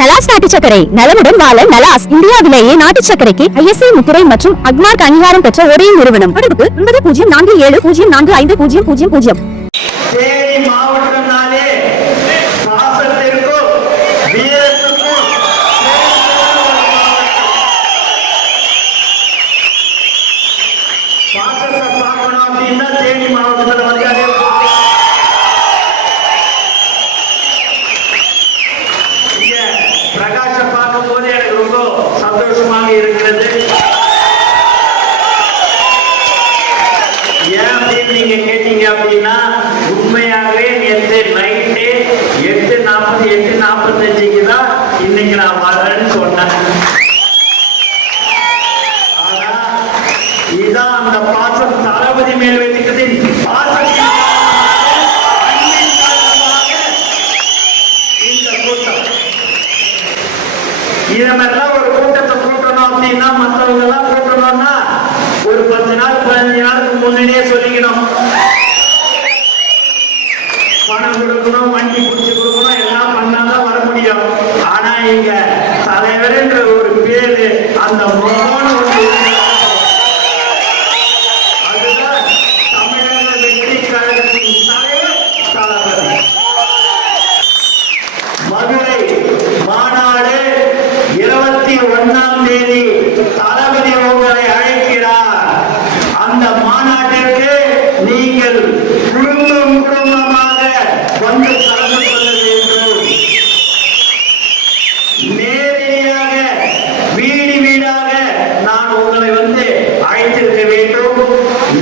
நலாஸ் நாட்டு சர்க்கரை நலமுடன் வாழ நலாஸ் இந்தியாவிலேயே நாட்டு சர்க்கரைக்கு ஐஎஸ்ஐ முத்துரை மற்றும் அக்மார்க் அங்கீகாரம் பெற்ற ஒரே நிறுவனம். தொடர்புக்கு ஒன்பது பூஜ்ஜியம் நான்கு ஏழு பூஜ்ஜியம் நான்கு ஐந்து பூஜ்ஜியம் பூஜ்ஜியம் பூஜ்ஜியம். மாவட்டத்தில் வந்து இருக்கிறது பதினஞ்சு சொல்லிக்கணும். பணம் கொடுக்கணும் வண்டி பிடிச்சி கொடுக்கணும் எல்லாம் பண்ணாதான் வர முடியும். ஆனா இங்க தலைவர்ன்ற ஒரு பேரு அந்த மாநாடு இருபத்தி ஒன்னாம் தேதி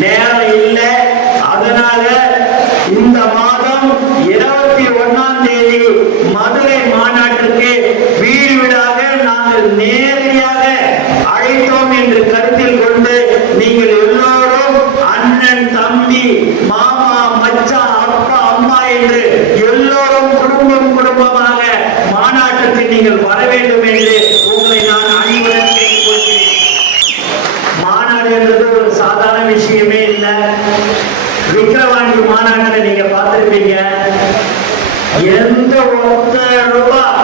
நேரம் இல்லை. அதனால இந்த மாதம் இருபத்தி ஒன்னாம் தேதி மதுரை மாநாட்டிற்கு வீடு வீடாக நாங்கள் நேரடியாக அழைத்தோம் என்று கருத்து விக்கிரவாணி மாநாட்டில் நீங்க பார்த்துருப்பீங்க. எந்த ஒத்த ரூபாய்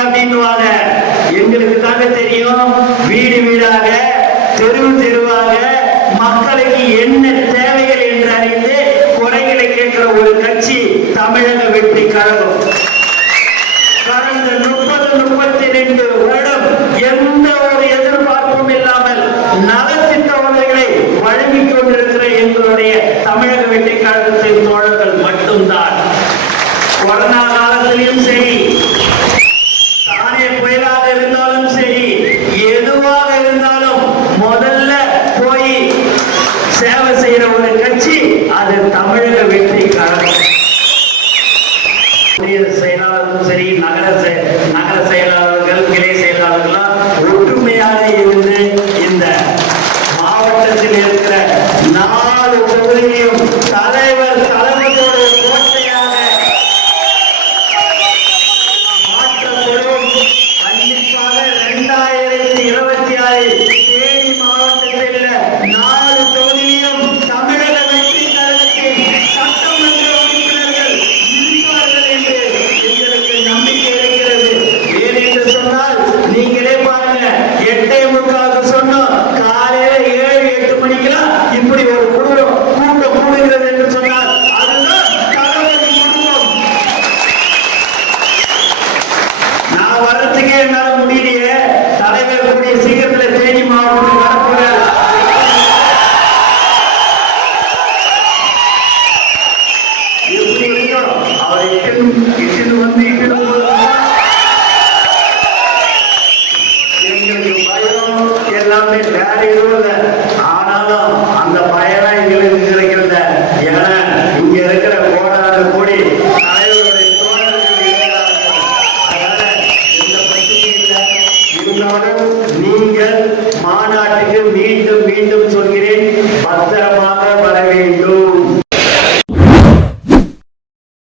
இல்லையா எங்களுக்கு தாங்க தெரியும் வீடு வீடாக தெருவு தெருவாக மக்களுக்கு என்ன தேவைகள் என்று அறிந்து குறைகளை கேட்கிற ஒரு கட்சி தமிழக வெற்றி கழகம். முப்பது முப்பத்தி ரெண்டு வருடம் எந்த ஒரு எதிர்பார்ப்பும் இல்லாமல் நலத்திட்ட உதவிகளை வழங்கிக் கொண்டிருக்கிற எங்களுடைய வேற எதுவும் இல்லை. ஆனாலும் அந்த பயணம் எங்களுக்கு